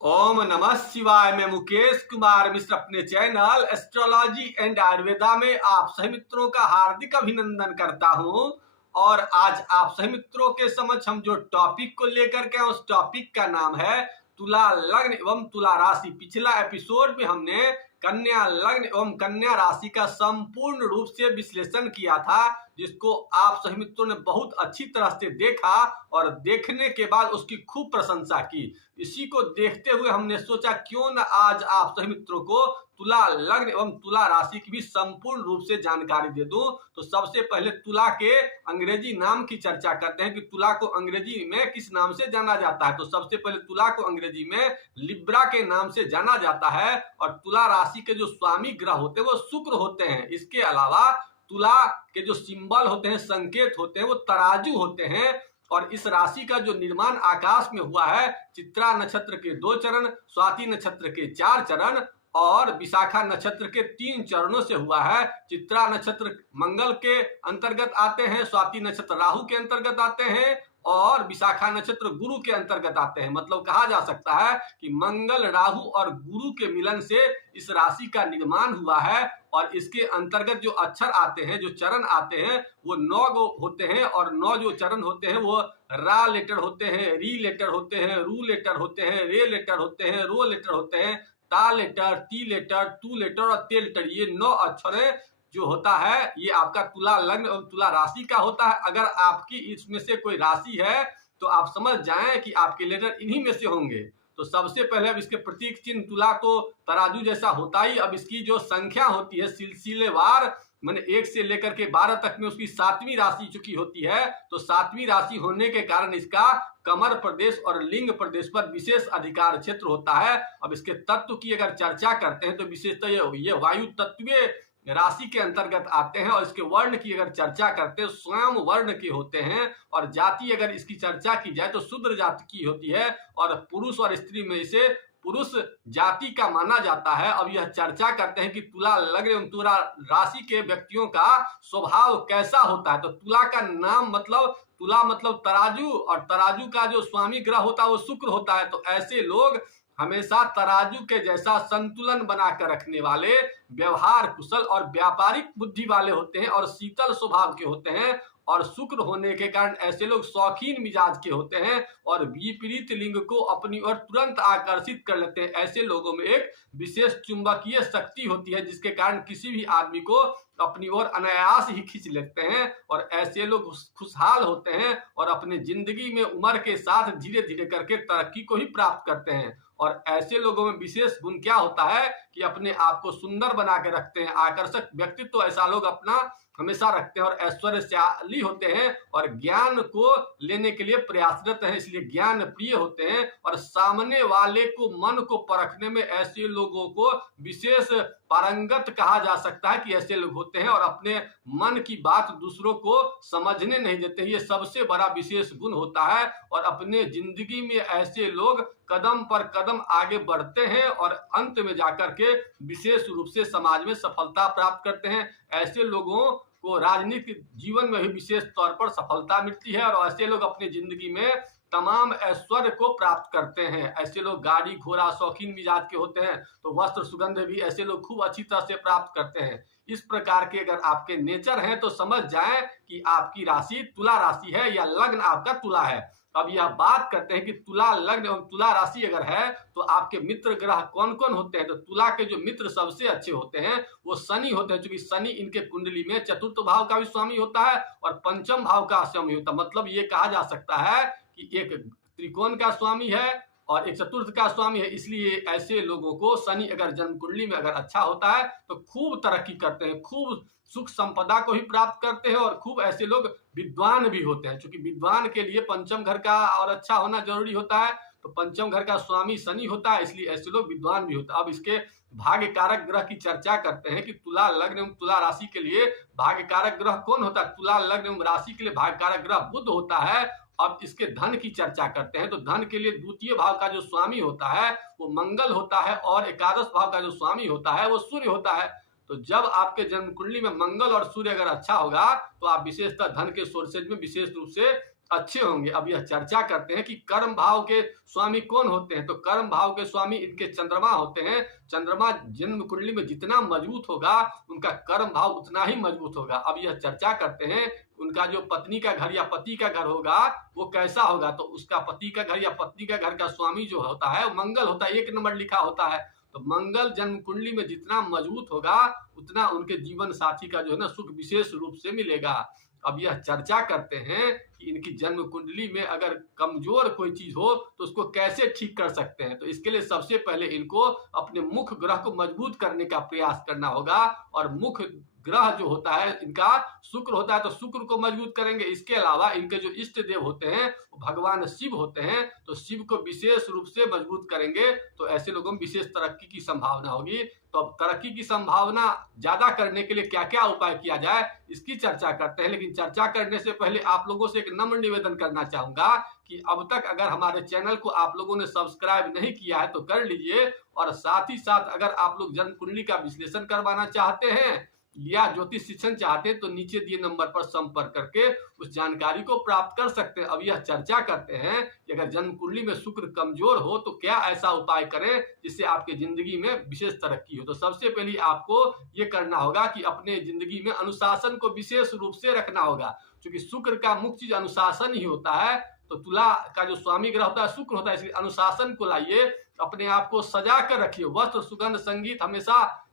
ओम नमः शिवाय। मैं मुकेश कुमार मिश्र अपने चैनल एस्ट्रोलॉजी एंड आयुर्वेदा में आप सभी मित्रों का हार्दिक अभिनंदन करता हूं। और आज आप सभी मित्रों के समक्ष हम जो टॉपिक को लेकर के उस टॉपिक का नाम है तुला लग्न एवं तुला राशि। पिछला एपिसोड में हमने कन्या लग्न एवं कन्या राशि का संपूर्ण रूप से विश्लेषण किया था, जिसको आप सभी मित्रों ने बहुत अच्छी तरह से देखा और देखने के बाद उसकी खूब प्रशंसा की। इसी को देखते हुए हमने सोचा क्यों न आज आप सभी मित्रों को तुला लग्न एवं तुला राशि की भी संपूर्ण रूप से जानकारी दे दूं। तो सबसे पहले तुला के अंग्रेजी नाम की चर्चा करते हैं कि तुला को अंग्रेजी में किस नाम से जाना जाता है। तो सबसे पहले तुला को अंग्रेजी में लिब्रा के नाम से जाना जाता है और तुला राशि के जो स्वामी ग्रह होते हैं वो शुक्र होते हैं। इसके अलावा तुला के जो सिंबल होते हैं, संकेत होते हैं, वो तराजू होते हैं। और इस राशि का जो निर्माण आकाश में हुआ है, चित्रा नक्षत्र के 2 चरण, स्वाति नक्षत्र के 4 चरण और विशाखा नक्षत्र के 3 चरणों से हुआ है। चित्रा नक्षत्र मंगल के अंतर्गत आते हैं, स्वाति नक्षत्र राहु के अंतर्गत आते हैं और विशाखा नक्षत्र गुरु के अंतर्गत आते हैं। मतलब कहा जा सकता है कि मंगल, राहु और गुरु के मिलन से इस राशि का निर्माण हुआ है। और इसके अंतर्गत जो अक्षर आते हैं, जो चरण आते हैं, वो 9 होते हैं और 9 जो चरण होते हैं वो रा लेटर होते हैं, री लेटर होते हैं, रू लेटर होते हैं, रे लेटर होते हैं, रो लेटर होते हैं, ता लेटर, ती लेटर, तू लेटर और ते लेटर। ये 9 अक्षर है जो होता है, ये आपका तुला लग्न और तुला राशि का होता है। अगर आपकी इसमें से कोई राशि है तो आप समझ जाएं कि आपके लेटर इन्हीं में से होंगे। तो सबसे पहले अब इसके प्रतीक चिन्ह तुला तो तराजू जैसा होता ही। अब इसकी जो संख्या होती है सिलसिलेवार, मैंने 1 से लेकर के 12 तक में उसकी 7वीं राशि चुकी होती है। तो 7वीं राशि होने के कारण इसका कमर प्रदेश और लिंग प्रदेश पर विशेष अधिकार क्षेत्र होता है। अब इसके तत्व की अगर चर्चा करते हैं तो विशेषतः ये वायु तत्वीय राशि के अंतर्गत आते हैं। और इसके वर्ण की अगर चर्चा करते हैं स्वयं वर्ण के होते हैं। और जाति अगर इसकी चर्चा की जाए तो शूद्र जाति की होती है और पुरुष और स्त्री में इसे पुरुष जाति का माना जाता है। अब यह चर्चा करते हैं कि तुला लग्न एवं तुला राशि के व्यक्तियों का स्वभाव कैसा होता है। तो तुला का नाम मतलब तुला मतलब तराजू, और तराजू का जो स्वामी ग्रह होता है वो शुक्र होता है। तो ऐसे लोग हमेशा तराजू के जैसा संतुलन बनाकर रखने वाले, व्यवहार कुशल और व्यापारिक बुद्धि वाले होते हैं और शीतल स्वभाव के होते हैं। और शुक्र होने के कारण ऐसे लोग शौकीन मिजाज के होते हैं और विपरीत लिंग को अपनी ओर तुरंत आकर्षित कर लेते हैं। ऐसे लोगों में एक विशेष चुंबकीय शक्ति होती है जिसके कारण किसी भी आदमी को अपनी ओर अनायास ही खींच लेते हैं। और ऐसे लोग खुशहाल होते हैं और अपने जिंदगी में उम्र के साथ धीरे धीरे करके तरक्की को ही प्राप्त करते हैं। और ऐसे लोगों में विशेष गुण क्या होता है कि अपने आप को सुंदर बना के रखते हैं, आकर्षक व्यक्तित्व तो ऐसा लोग अपना हमेशा रखते हैं और ऐश्वर्यशाली होते हैं और ज्ञान को लेने के लिए प्रयासरत हैं, इसलिए ज्ञान प्रिय होते हैं। और सामने वाले को मन को परखने में ऐसे लोगों को विशेष पारंगत कहा जा सकता है कि ऐसे लोग होते हैं और अपने मन की बात दूसरों को समझने नहीं देते। ये सबसे बड़ा विशेष गुण होता है। और अपने जिंदगी में ऐसे लोग कदम पर कदम आगे बढ़ते हैं और अंत में जाकर के विशेष रूप से समाज में सफलता प्राप्त करते हैं। ऐसे लोगों को राजनीतिक जीवन में भी विशेष तौर पर सफलता मिलती है और ऐसे लोग अपनी जिंदगी में तमाम ऐश्वर्य को प्राप्त करते हैं। ऐसे लोग गाड़ी घोड़ा शौकीन मिजाज के होते हैं तो वस्त्र सुगंध भी ऐसे लोग खूब अच्छी तरह से प्राप्त करते हैं। इस प्रकार के अगर आपके नेचर हैं तो समझ जाएं कि आपकी राशि तुला राशि है या लग्न आपका तुला है। अब यह बात करते हैं कि तुला लग्न और तुला राशि अगर है तो आपके मित्र ग्रह कौन कौन होते हैं। तो तुला के जो मित्र सबसे अच्छे होते हैं वो शनि होते हैं, क्योंकि शनि इनके कुंडली में 4th भाव का भी स्वामी होता है और 5म भाव का स्वामी होता है। मतलब ये कहा जा सकता है कि एक त्रिकोण का स्वामी है और एक 4th का स्वामी है। इसलिए ऐसे लोगों को शनि अगर जन्म कुंडली में अगर अच्छा होता है तो खूब तरक्की करते हैं, खूब सुख संपदा को ही प्राप्त करते हैं और खूब ऐसे लोग विद्वान भी होते हैं। क्योंकि विद्वान के लिए 5म घर का और अच्छा होना जरूरी होता है। तो 5म घर का स्वामी शनि होता है, इसलिए ऐसे लोग विद्वान भी होता है। अब इसके भाग्य कारक ग्रह की चर्चा करते हैं कि तुला लग्न एवं तुला राशि के लिए भाग्य कारक ग्रह कौन होता है। तुला लग्न एवं राशि के लिए भाग्य कारक ग्रह बुध होता है। अब इसके धन की चर्चा करते हैं तो धन के लिए 2य भाव का जो स्वामी होता है वो मंगल होता है और एकादश भाव का जो स्वामी होता है वो सूर्य होता है। तो जब आपके जन्म कुंडली में मंगल और सूर्य अगर अच्छा होगा तो आप विशेषतः धन के सोर्सेज में विशेष रूप से अच्छे होंगे। अब यह चर्चा करते हैं कि कर्म भाव के स्वामी कौन होते हैं। तो कर्म भाव के स्वामी इनके चंद्रमा होते हैं। चंद्रमा जन्म कुंडली में जितना मजबूत होगा उनका कर्म भाव उतना ही मजबूत होगा। अब यह चर्चा करते हैं उनका जो पत्नी का घर या पति का घर होगा वो कैसा होगा। तो उसका पति का घर या पत्नी का घर का स्वामी जो होता है मंगल होता है, 1 नंबर लिखा होता है। तो मंगल जन्म कुंडली में जितना मजबूत होगा उतना उनके जीवन साथी का जो है ना सुख विशेष रूप से मिलेगा। अब यह चर्चा करते हैं कि इनकी जन्म कुंडली में अगर कमजोर कोई चीज हो तो उसको कैसे ठीक कर सकते हैं। तो इसके लिए सबसे पहले इनको अपने मुख्य ग्रह को मजबूत करने का प्रयास करना होगा। और मुख्य ग्रह जो होता है इनका शुक्र होता है, तो शुक्र को मजबूत करेंगे। इसके अलावा इनके जो इष्ट देव होते हैं वो भगवान शिव होते हैं, तो शिव को विशेष रूप से मजबूत करेंगे तो ऐसे लोगों में विशेष तरक्की की संभावना होगी। तो अब तरक्की की संभावना ज्यादा करने के लिए क्या क्या उपाय किया जाए इसकी चर्चा करते हैं। लेकिन चर्चा करने से पहले आप लोगों से एक नम्र निवेदन करना चाहूंगा कि अब तक अगर हमारे चैनल को आप लोगों ने सब्सक्राइब नहीं किया है तो कर लीजिए। और साथ ही साथ अगर आप लोग जन्म कुंडली का विश्लेषण करवाना चाहते हैं या ज्योतिष शिक्षण चाहते हैं तो नीचे दिए नंबर पर संपर्क करके उस जानकारी को प्राप्त कर सकते हैं। अब यह चर्चा करते हैं कि अगर जन्म कुंडली में शुक्र कमजोर हो तो क्या ऐसा उपाय करें जिससे आपके जिंदगी में विशेष तरक्की हो। तो सबसे पहले आपको ये करना होगा कि अपने जिंदगी में अनुशासन को विशेष रूप से रखना होगा, क्योंकि शुक्र का मुख्य चीज अनुशासन ही होता है। तो तुला का जो स्वामी ग्रह होता है शुक्र होता है, इसलिए अनुशासन को लाइए, अपने आप को सजा कर रखिए, वस्त्र सुगंध संगीत हमेशा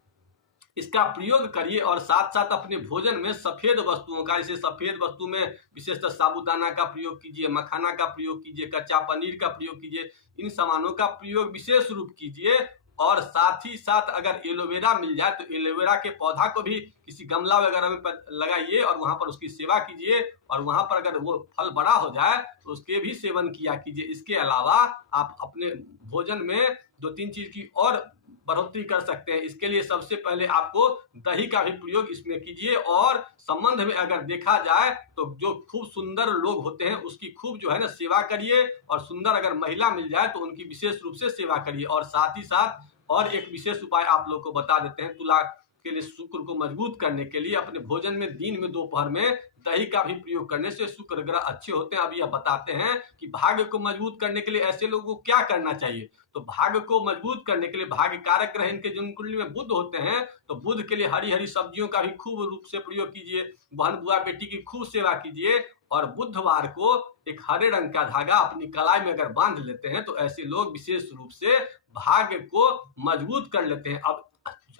इसका प्रयोग करिए। और साथ साथ अपने भोजन में सफेद वस्तुओं का, जैसे सफेद वस्तु में विशेषतः साबूदाना का प्रयोग कीजिए, मखाना का प्रयोग कीजिए, कच्चा पनीर का प्रयोग कीजिए, इन सामानों का प्रयोग विशेष रूप कीजिए। और साथ ही साथ अगर एलोवेरा मिल जाए तो एलोवेरा के पौधा को भी किसी गमला वगैरह में लगाइए और वहां पर उसकी सेवा कीजिए। और वहां पर अगर वो फल बड़ा हो जाए तो उसके भी सेवन किया कीजिए। इसके अलावा आप अपने भोजन में 2-3 चीज की और बढ़ोतरी कर सकते हैं। इसके लिए सबसे पहले आपको दही का भी प्रयोग इसमें कीजिए। और संबंध में अगर देखा जाए तो जो खूब सुंदर लोग होते हैं उसकी खूब जो है ना सेवा करिए। और सुंदर अगर महिला मिल जाए तो उनकी विशेष रूप से सेवा करिए। और साथ ही साथ और एक विशेष उपाय आप लोग को बता देते हैं तुला के लिए शुक्र को मजबूत करने के लिए। अपने भोजन में दिन में दोपहर में दही का भी प्रयोग करने से शुक्र ग्रह अच्छे होते हैं। अब यह बताते हैं कि भाग्य को मजबूत करने के लिए ऐसे लोगों को क्या करना चाहिए। तो भाग्य को मजबूत करने के लिए भाग्य कारक ग्रह इनके जन्म कुंडली में बुध होते हैं, तो बुध के लिए हरी हरी सब्जियों का भी खूब रूप से प्रयोग कीजिए। बहन बुआ बेटी की खूब सेवा कीजिए। और बुधवार को एक हरे रंग का धागा अपनी कलाई में अगर बांध लेते हैं तो ऐसे लोग विशेष रूप से भाग्य को मजबूत कर लेते हैं। अब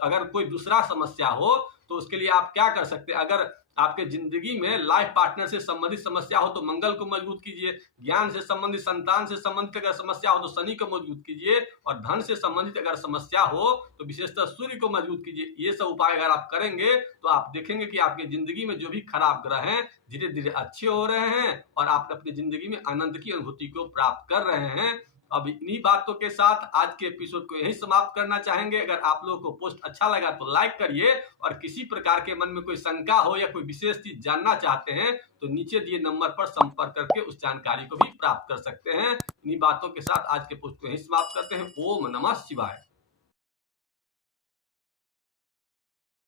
अगर कोई दूसरा समस्या हो तो उसके लिए आप क्या कर सकते हैं। अगर आपके जिंदगी में लाइफ पार्टनर से संबंधित समस्या हो तो मंगल को मजबूत कीजिए। ज्ञान से संबंधित, संतान से संबंधित अगर समस्या हो तो शनि को मजबूत कीजिए। और धन से संबंधित अगर समस्या हो तो विशेषतः सूर्य को मजबूत कीजिए। ये सब उपाय अगर आप करेंगे तो आप देखेंगे कि आपकी जिंदगी में जो भी खराब ग्रह हैं धीरे धीरे अच्छे हो रहे हैं और आप अपनी जिंदगी में आनंद की अनुभूति को प्राप्त कर रहे हैं। अब इन्हीं बातों के साथ आज के एपिसोड को यही समाप्त करना चाहेंगे। अगर आप लोगों को पोस्ट अच्छा लगा तो लाइक करिए। और किसी प्रकार के मन में कोई शंका हो या कोई विशेष चीज जानना चाहते हैं तो नीचे दिए नंबर पर संपर्क करके उस जानकारी को भी प्राप्त कर सकते हैं। इन्हीं बातों के साथ आज के पोस्ट को यही समाप्त करते हैं। ओम नमः शिवाय।